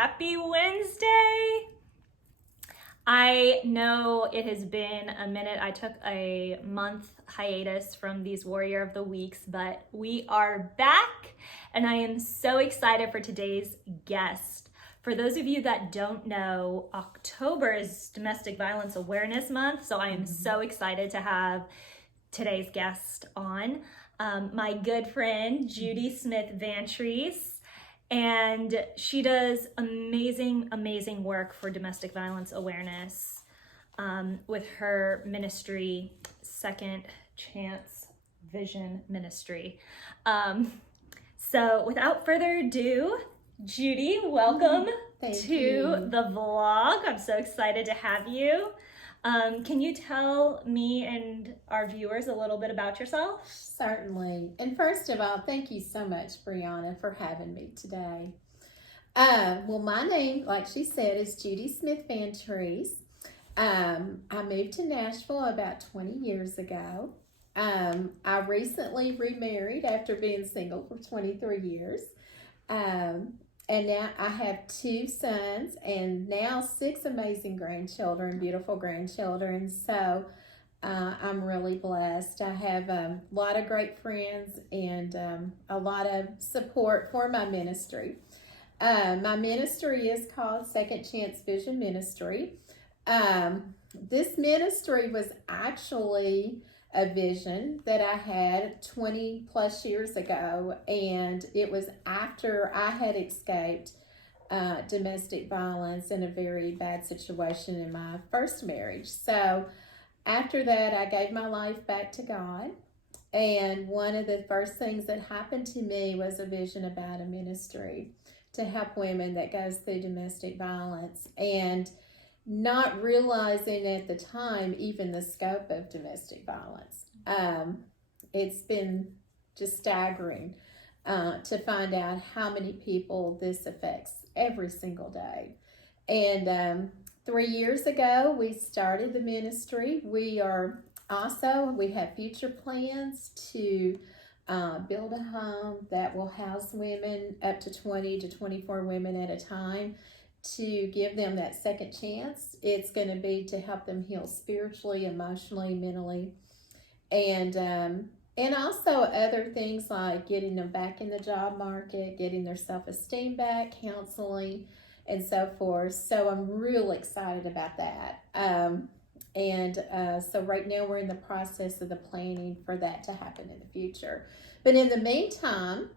Happy Wednesday. I know it has been a minute. I took a month hiatus from these Warrior of the Weeks, but we are back and I am so excited for today's guest. For those of you that don't know, October is Domestic Violence Awareness Month, so I am so excited to have today's guest on. My good friend, Judy Smith Vantreese. And she does amazing work for domestic violence awareness with her ministry, Second Chance Vision Ministry. So without further ado, Judy, welcome to the vlog. I'm so excited to have you. Can you tell me and our viewers a little bit about yourself? Certainly. And first of all, thank you so much, Brianna, for having me today. Well, my name, like she said, is Judy Smith Vantreese. I moved to Nashville about 20 years ago. I recently remarried after being single for 23 years. And now I have 2 sons and now 6 amazing grandchildren, beautiful grandchildren. So I'm really blessed. I have a lot of great friends and a lot of support for my ministry. My ministry is called Second Chance Vision Ministry. This ministry was actually a vision that I had 20 plus years ago, and it was after I had escaped domestic violence in a very bad situation in my first marriage. So after that, I gave my life back to God, and one of the first things that happened to me was a vision about a ministry to help women that goes through domestic violence, and not realizing at the time even the scope of domestic violence. It's been just staggering to find out how many people this affects every single day. And 3 years ago, we started the ministry. We have future plans to build a home that will house women, up to 20 to 24 women at a time, to give them that second chance. It's going to be to help them heal spiritually, emotionally, mentally, and also other things like getting them back in the job market, getting their self-esteem back, counseling, and so forth. So I'm real excited about that. So right now we're in the process of the planning for that to happen in the future. But in the meantime,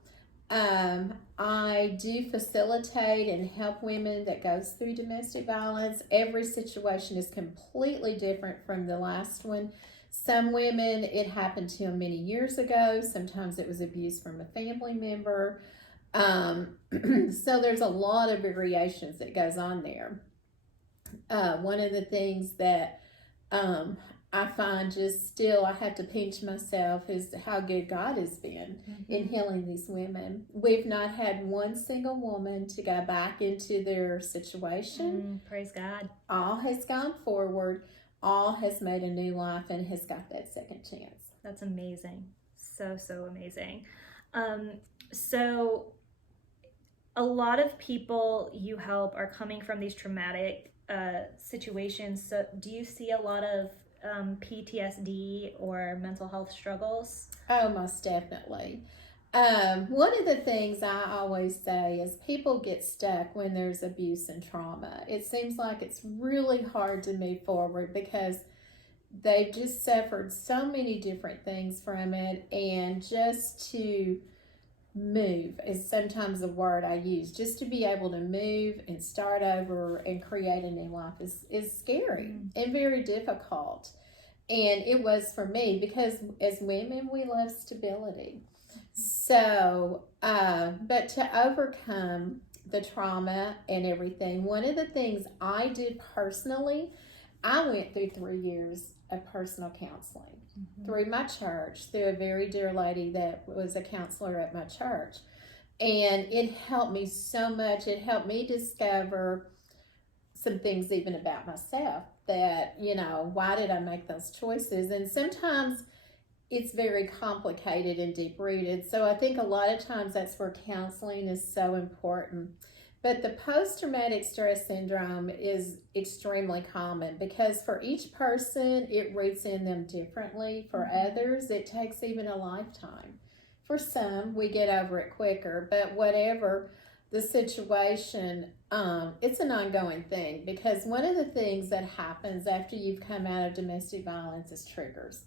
I do facilitate and help women that goes through domestic violence. Every situation is completely different from the last one. Some women, it happened to them many years ago. Sometimes it was abuse from a family member. So there's a lot of variations that goes on there. One of the things that I find just still I have to pinch myself is how good God has been in healing these women. We've not had one single woman to go back into their situation. Praise God. All has gone forward. All has made a new life and has got that second chance. That's amazing. So amazing. So a lot of people you help are coming from these traumatic situations. So do you see a lot of PTSD or mental health struggles? Oh, most definitely. One of the things I always say is people get stuck when there's abuse and trauma. It seems like it's really hard to move forward because they've just suffered so many different things from it, and just to move is sometimes the word I use. Just to be able to move and start over and create a new life is scary and very difficult. And it was for me because as women, we love stability. So, but to overcome the trauma and everything, one of the things I did personally, I went through 3 years of personal counseling through my church, through a very dear lady that was a counselor at my church. And it helped me so much. It helped me discover some things even about myself that, why did I make those choices? And sometimes it's very complicated and deep-rooted. So I think a lot of times that's where counseling is so important. But the post-traumatic stress syndrome is extremely common because for each person, it roots in them differently. For others, it takes even a lifetime. For some, we get over it quicker, but whatever the situation, it's an ongoing thing because one of the things that happens after you've come out of domestic violence is triggers.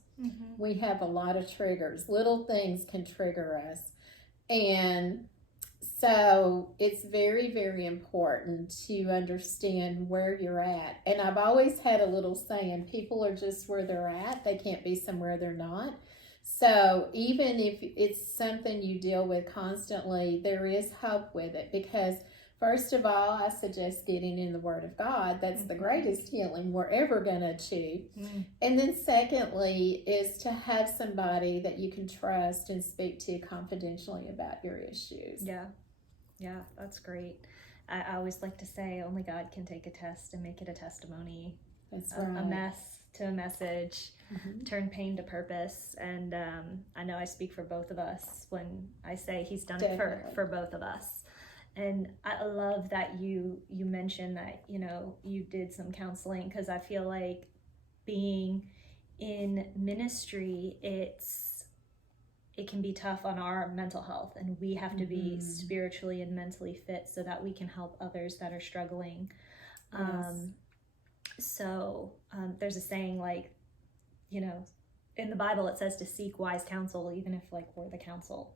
We have a lot of triggers. Little things can trigger us. And so it's very, very important to understand where you're at. And I've always had a little saying, people are just where they're at. They can't be somewhere they're not. So even if it's something you deal with constantly, there is hope with it because first of all, I suggest getting in the Word of God. That's the greatest healing we're ever going to achieve. And then secondly is to have somebody that you can trust and speak to confidentially about your issues. Yeah, that's great. I always like to say only God can take a test and make it a testimony. That's right. A mess to a message, turn pain to purpose. And I know I speak for both of us when I say He's done it for both of us. And I love that you mentioned that, you did some counseling because I feel like being in ministry, it can be tough on our mental health, and we have to be spiritually and mentally fit so that we can help others that are struggling. Yes. So there's a saying in the Bible it says to seek wise counsel, even if we're the counsel,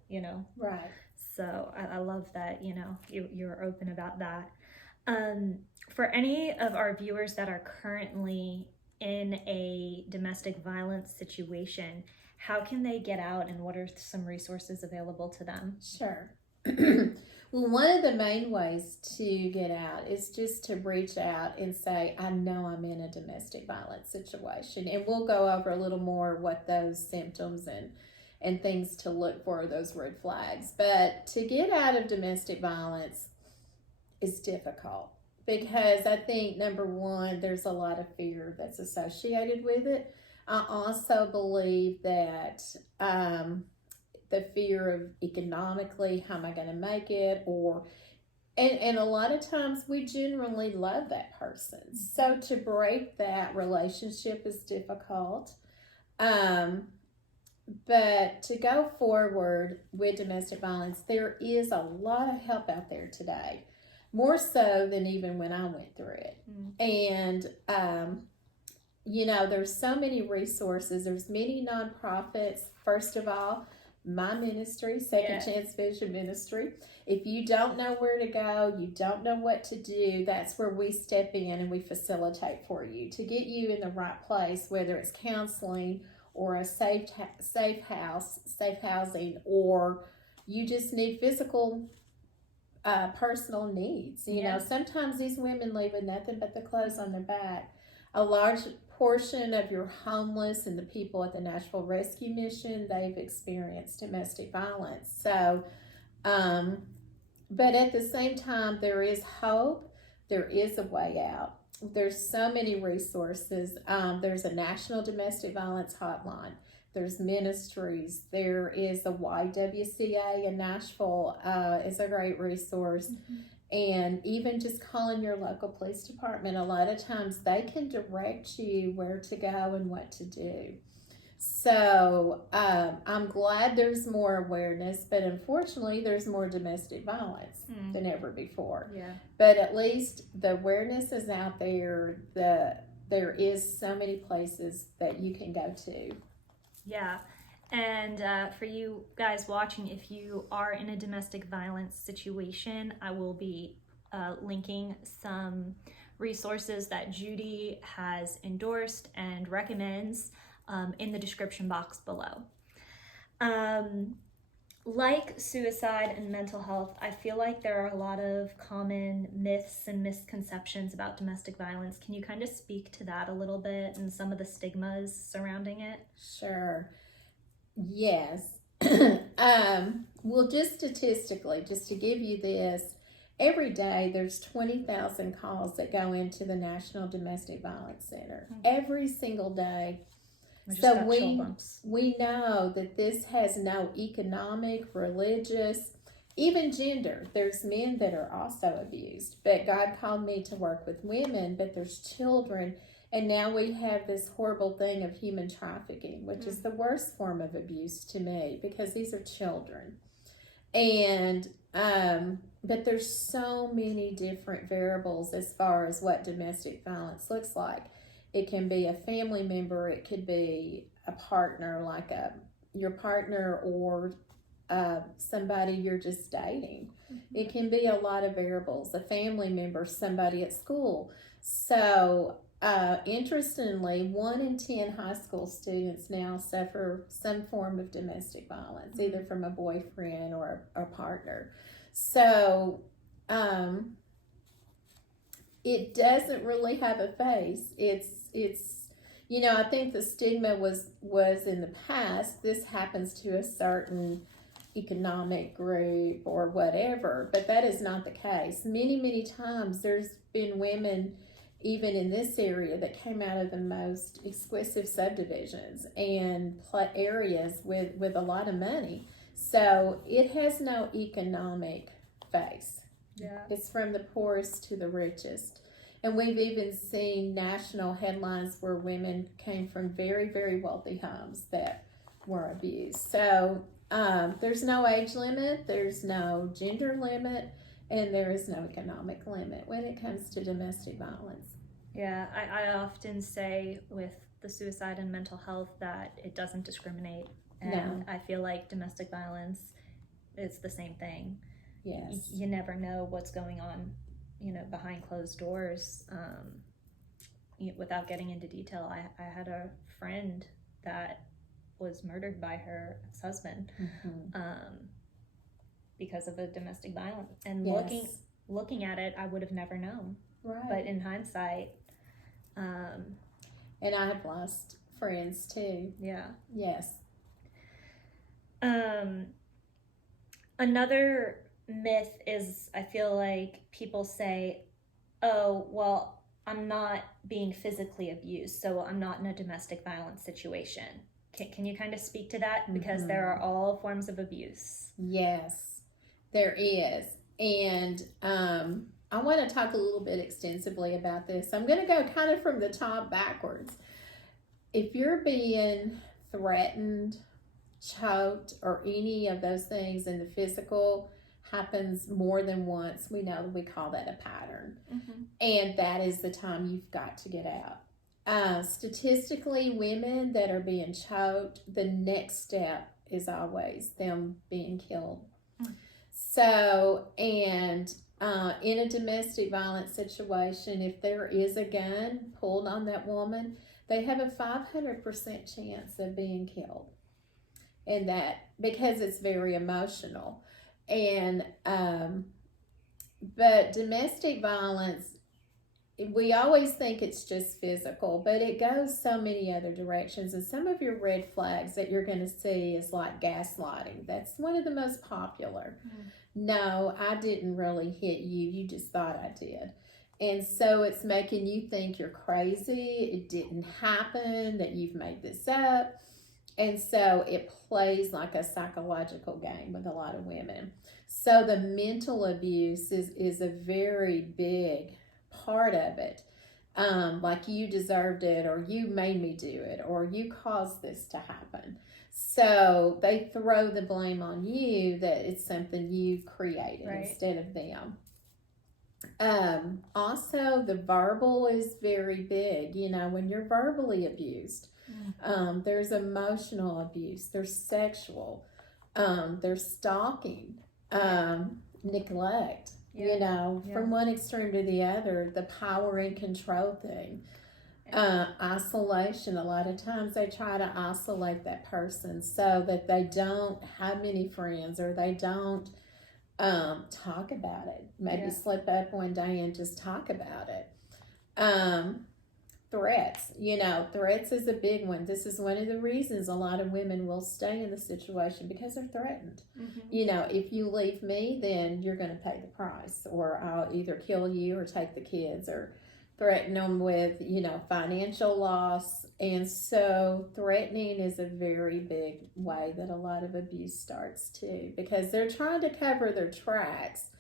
Right. So I love that, you're open about that. For any of our viewers that are currently in a domestic violence situation, how can they get out and what are some resources available to them? Sure. Well, one of the main ways to get out is just to reach out and say, I know I'm in a domestic violence situation. And we'll go over a little more what those symptoms and things to look for, those red flags. But to get out of domestic violence is difficult because I think, number one, there's a lot of fear that's associated with it. I also believe that the fear of economically, how am I going to make it? And a lot of times we genuinely love that person. So to break that relationship is difficult. But to go forward with domestic violence, there is a lot of help out there today, more so than even when I went through it. And, there's so many resources. There's many nonprofits. First of all, my ministry, Second Chance Vision Ministry. If you don't know where to go, you don't know what to do, that's where we step in and we facilitate for you to get you in the right place, whether it's counseling or a safe housing, or you just need physical, personal needs. Sometimes these women leave with nothing but the clothes on their back. A large portion of your homeless and the people at the Nashville Rescue Mission, they've experienced domestic violence. So, but at the same time, there is hope. There is a way out. There's so many resources. There's a national domestic violence hotline. There's ministries. There is a YWCA in Nashville is a great resource. And even just calling your local police department, a lot of times they can direct you where to go and what to do. So I'm glad there's more awareness, but unfortunately there's more domestic violence than ever before. But at least the awareness is out there. There is so many places that you can go to. And for you guys watching, if you are in a domestic violence situation, I will be linking some resources that Judy has endorsed and recommends in the description box below. Like suicide and mental health, I feel like there are a lot of common myths and misconceptions about domestic violence. Can you kind of speak to that a little bit and some of the stigmas surrounding it? Sure. Yes. Well, just statistically, just to give you this, every day there's 20,000 calls that go into the National Domestic Violence Center. Every single day. So we know that this has no economic, religious, even gender. There's men that are also abused, but God called me to work with women, but there's children. And now we have this horrible thing of human trafficking, which is the worst form of abuse to me, because these are children. And, but there's so many different variables as far as what domestic violence looks like. It can be a family member, it could be a partner, like your partner, or somebody you're just dating. It can be a lot of variables, a family member, somebody at school. So interestingly, 1 in 10 high school students now suffer some form of domestic violence, either from a boyfriend or a partner. So it doesn't really have a face. It's you know, I think the stigma was in the past, this happens to a certain economic group or whatever, but that is not the case. Many times there's been women, even in this area, that came out of the most exclusive subdivisions and areas with a lot of money. So it has no economic face. Yeah. It's from the poorest to the richest. And we've even seen national headlines where women came from very, very wealthy homes that were abused. So there's no age limit, there's no gender limit, and there is no economic limit when it comes to domestic violence. Yeah, I often say with the suicide and mental health that it doesn't discriminate. And No. I feel like domestic violence is the same thing. Yes. You never know what's going on, you know, behind closed doors. Without getting into detail, I had a friend that was murdered by her ex-husband because of a domestic violence. And Yes. looking at it, I would have never known. Right. But in hindsight, and I have lost friends too. yeah. Yes. Another myth is, I feel like people say, oh, well, I'm not being physically abused, so I'm not in a domestic violence situation. Can you kind of speak to that? Because there are all forms of abuse. Yes, there is. And I want to talk a little bit extensively about this. I'm going to go kind of from the top backwards. If you're being threatened, choked, or any of those things, and the physical happens more than once, we call that a pattern. And that is the time you've got to get out. Statistically, women that are being choked, the next step is always them being killed. So, and in a domestic violence situation, if there is a gun pulled on that woman, they have a 500% chance of being killed. And that, because it's very emotional. And, but domestic violence, we always think it's just physical, but it goes so many other directions. And some of your red flags that you're going to see is like gaslighting. That's one of the most popular. No, I didn't really hit you. You just thought I did. And so it's making you think you're crazy. It didn't happen, that you've made this up. And so it plays like a psychological game with a lot of women. So the mental abuse is a very big part of it. Like, you deserved it, or you made me do it, or you caused this to happen. So they throw the blame on you, that it's something you created instead of them. Also, the verbal is very big. You know, when you're verbally abused, there's emotional abuse, there's sexual, there's stalking, neglect, you know, from one extreme to the other, the power and control thing. Isolation. A lot of times they try to isolate that person so that they don't have many friends, or they don't talk about it. Maybe slip up one day and just talk about it. Threats. You know, threats is a big one. This is one of the reasons a lot of women will stay in the situation, because they're threatened. You know, if you leave me, then you're going to pay the price, or I'll either kill you or take the kids, or threaten them with, financial loss. And so threatening is a very big way that a lot of abuse starts too, because they're trying to cover their tracks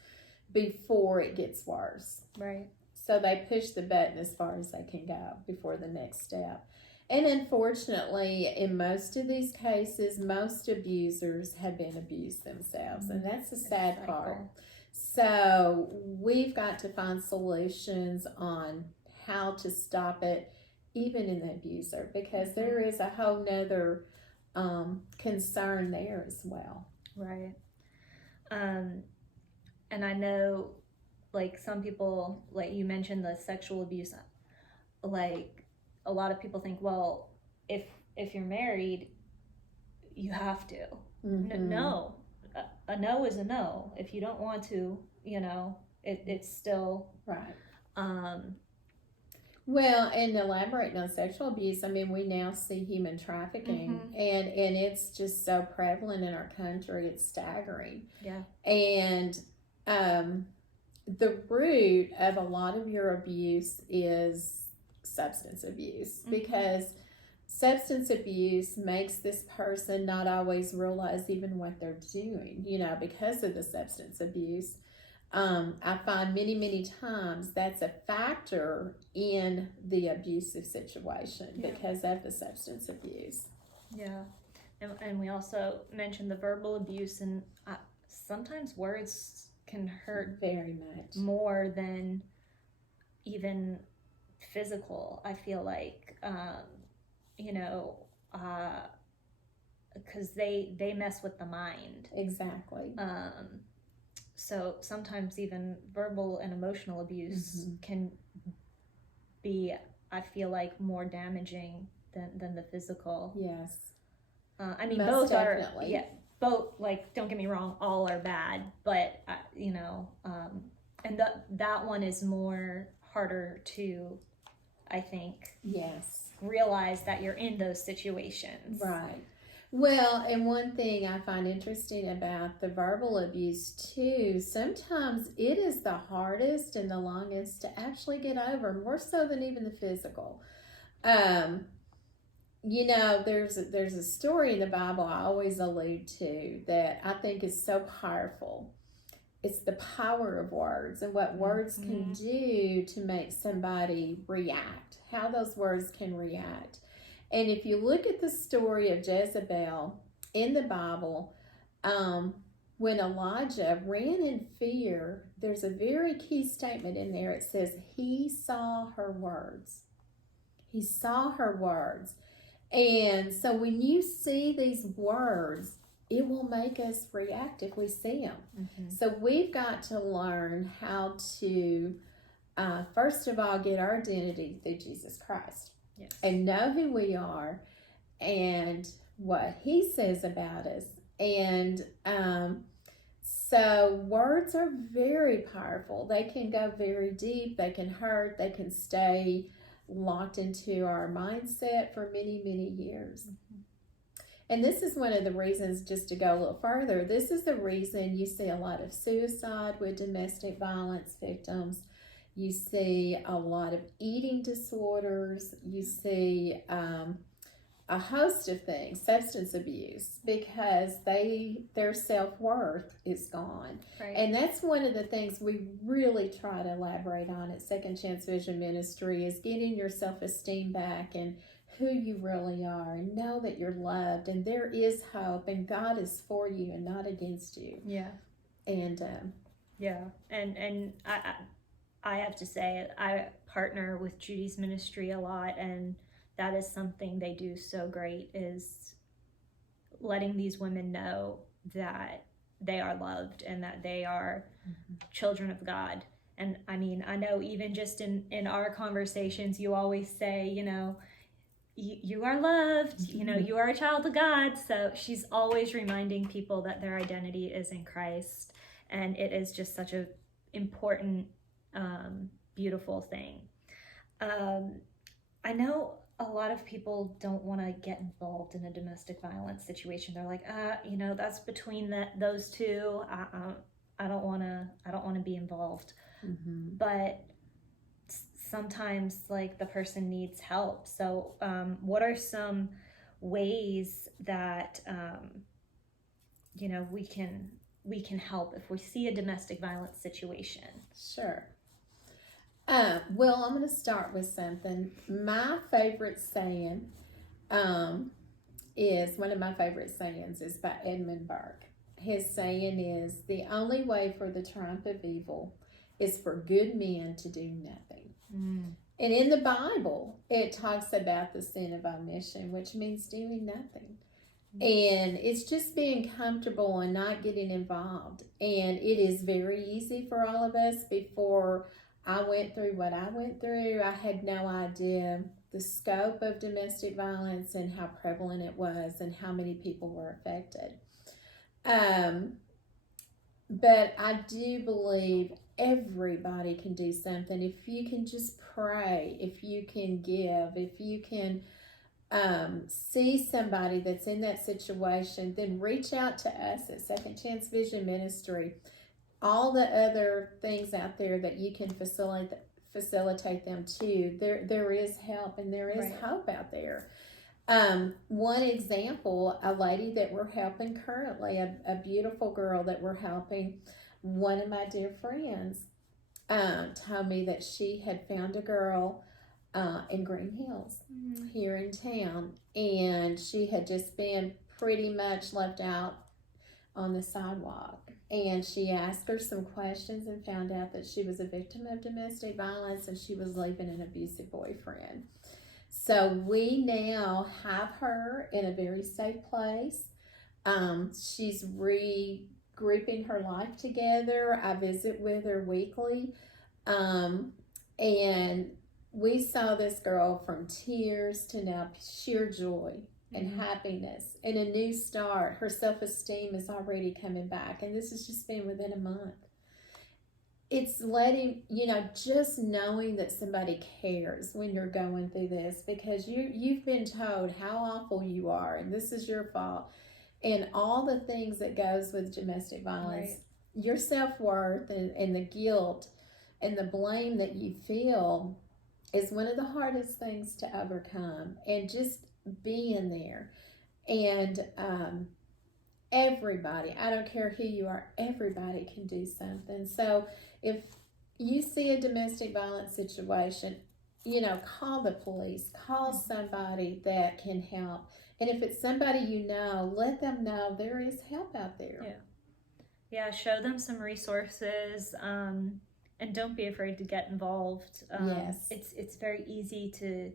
before it gets worse. Right. So they push the button as far as they can go before the next step. And unfortunately, in most of these cases, most abusers have been abused themselves. And that's the sad part. So we've got to find solutions on how to stop it, even in the abuser, because there is a whole nother concern there as well. Right. And I know, like, some people, like you mentioned the sexual abuse, like a lot of people think, well, if you're married, you have to. No, a no is a no. If you don't want to, it's still right. Well, and elaborating on sexual abuse, I mean, we now see human trafficking, and it's just so prevalent in our country. It's staggering. Yeah. And the root of a lot of your abuse is substance abuse, because substance abuse makes this person not always realize even what they're doing, because of the substance abuse. I find many times that's a factor in the abusive situation because of the substance abuse. Yeah. And we also mentioned the verbal abuse, and sometimes words can hurt very much more than even physical. I feel like, because they mess with the mind. Exactly. So sometimes even verbal and emotional abuse can be, I feel like, more damaging than the physical. Yes. I mean, most both definitely. are, both, like, don't get me wrong, all are bad, but, and that one is more harder to, I think, realize that you're in those situations. Right. Well, and one thing I find interesting about the verbal abuse too, sometimes it is the hardest and the longest to actually get over, more so than even the physical. There's a story in the Bible I always allude to that I think is so powerful. It's the power of words and what words can do to make somebody react, how those words can react. And if you look at the story of Jezebel in the Bible, when Elijah ran in fear, there's a very key statement in there. It says, he saw her words. He saw her words. And so when you see these words, it will make us react if we see them. So we've got to learn how to, first of all, get our identity through Jesus Christ. Yes. And know who we are and what he says about us. And so words are very powerful. They can go very deep. They can hurt. They can stay locked into our mindset for many years. And this is one of the reasons, just to go a little further, this is the reason you see a lot of suicide with domestic violence victims. You see a lot of eating disorders. You see a host of things, substance abuse, because their self-worth is gone. Right. And that's one of the things we really try to elaborate on at Second Chance Vision Ministry, is getting your self-esteem back and who you really are, and know that you're loved and there is hope and God is for you and not against you. Yeah. And and I have to say, I partner with Judy's ministry a lot, and that is something they do so great, is letting these women know that they are loved and that they are children of God. And I mean, I know even just in our conversations, you always say, you are loved, you are a child of God. So she's always reminding people that their identity is in Christ. And it is just such a important, beautiful thing. I know a lot of people don't want to get involved in a domestic violence situation. They're like, that's between those two. I don't want to be involved. But sometimes like the person needs help. So what are some ways that we can help if we see a domestic violence situation? Sure. Well, I'm going to start with something. My favorite saying is one of my favorite sayings is by Edmund Burke. His saying is, the only way for the triumph of evil is for good men to do nothing. And in the Bible, it talks about the sin of omission, which means doing nothing. And it's just being comfortable and not getting involved. And it is very easy for all of us. Before I went through what I went through, I had no idea the scope of domestic violence and how prevalent it was and how many people were affected. But I do believe everybody can do something. If you can just pray, if you can give, if you can see somebody that's in that situation, then reach out to us at Second Chance Vision Ministry. All the other things out there that you can facilitate them to. There is help and there is hope out there. One example, a lady that we're helping currently, a beautiful girl that we're helping, one of my dear friends told me that she had found a girl in Green Hills here in town, and she had just been pretty much left out on the sidewalk. And she asked her some questions and found out that she was a victim of domestic violence and she was leaving an abusive boyfriend. So we now have her in a very safe place. She's regrouping her life together. I visit with her weekly. And we saw this girl from tears to now sheer joy and happiness and a new start. Her self-esteem is already coming back. And this has just been within a month. It's letting, just knowing that somebody cares when you're going through this, because you've been told how awful you are and this is your fault. And all the things that goes with domestic violence, your self-worth and the guilt and the blame that you feel is one of the hardest things to overcome. And just being there. And everybody, I don't care who you are, everybody can do something. So if you see a domestic violence situation, call the police, call somebody that can help. And if it's somebody let them know there is help out there. Yeah, show them some resources, and don't be afraid to get involved. Yes. It's very easy to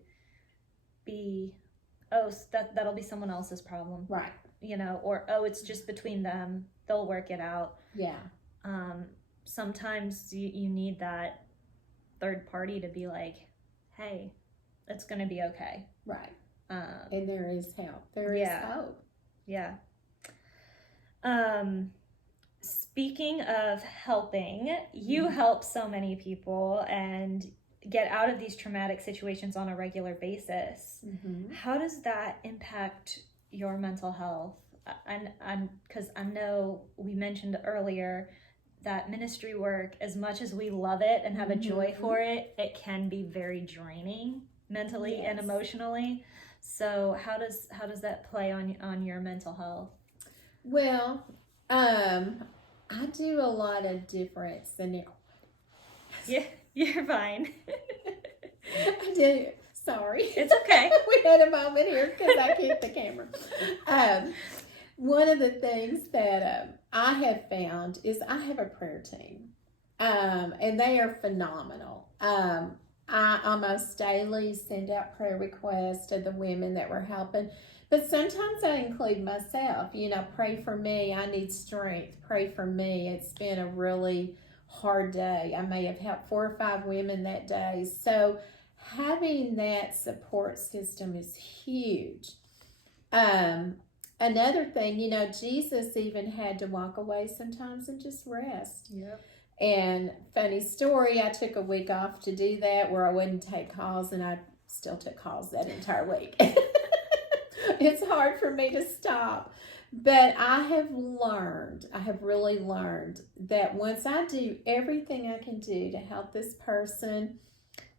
be, that'll be someone else's problem. Right. Or, it's just between them. They'll work it out. Yeah. Sometimes you need that third party to be like, hey, it's going to be okay. Right. And there is help. There is hope. Yeah. Speaking of helping, you help so many people and get out of these traumatic situations on a regular basis. How does that impact your mental health? And because I know we mentioned earlier that ministry work, as much as we love it and have a joy for it, it can be very draining mentally and emotionally. So how does that play on your mental health? Well, I do a lot of different scenarios. Yeah, you're fine. I do. Sorry. It's okay. We had a moment here because I kicked the camera. One of the things that I have found is I have a prayer team, and they are phenomenal. I almost daily send out prayer requests to the women that we're helping, but sometimes I include myself. Pray for me. I need strength. Pray for me. It's been a really hard day. I may have helped 4 or 5 women that day. So having that support system is huge. Another thing, Jesus even had to walk away sometimes and just rest. Yep. And funny story, I took a week off to do that where I wouldn't take calls, and I still took calls that entire week. It's hard for me to stop. But I have really learned that once I do everything I can do to help this person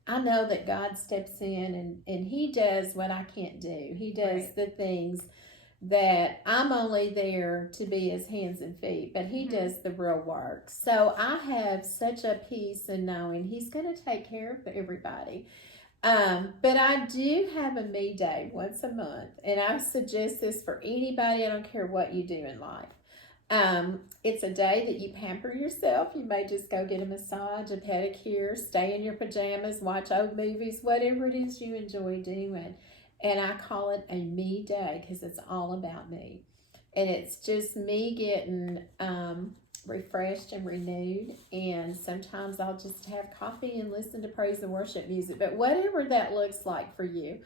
I know that God steps in and He does what I can't do. He does Right. the things that I'm only there to be His hands and feet, but He does the real work. So I have such a peace in knowing He's going to take care of everybody. But I do have a me day once a month, and I suggest this for anybody. I don't care what you do in life. It's a day that you pamper yourself. You may just go get a massage, a pedicure, stay in your pajamas, watch old movies, whatever it is you enjoy doing. And I call it a me day because it's all about me. And it's just me getting refreshed and renewed. And sometimes I'll just have coffee and listen to praise and worship music. But whatever that looks like for you,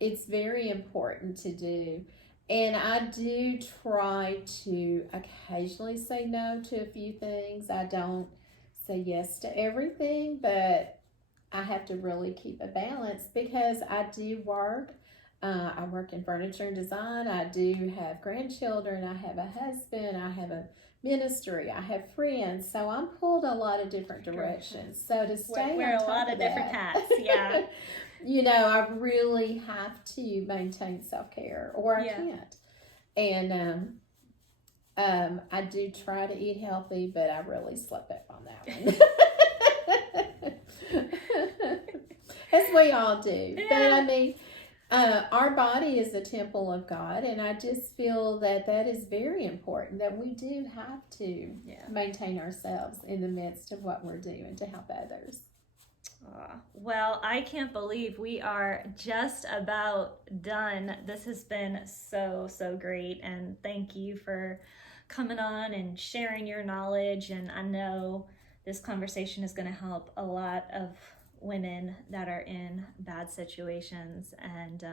it's very important to do. And I do try to occasionally say no to a few things. I don't say yes to everything, but I have to really keep a balance because I do work. I work in furniture and design. I do have grandchildren. I have a husband. I have a ministry. I have friends. So I'm pulled a lot of different directions. So to stay wear on a top lot of different hats. Yeah. I really have to maintain self-care or I can't. And I do try to eat healthy, but I really slip up on that one. As we all do. Yeah. But I mean, our body is a temple of God, and I just feel that is very important, that we do have to maintain ourselves in the midst of what we're doing to help others. Well, I can't believe we are just about done. This has been so great, and thank you for coming on and sharing your knowledge. And I know this conversation is going to help a lot of women that are in bad situations. And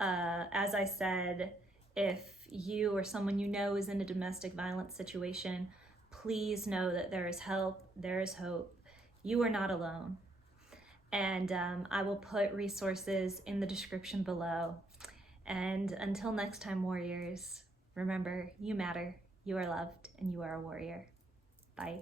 as I said, if you or someone you know is in a domestic violence situation, please know that there is help, there is hope. You are not alone. And I will put resources in the description below. And until next time, warriors, remember, you matter, you are loved, and you are a warrior. Bye.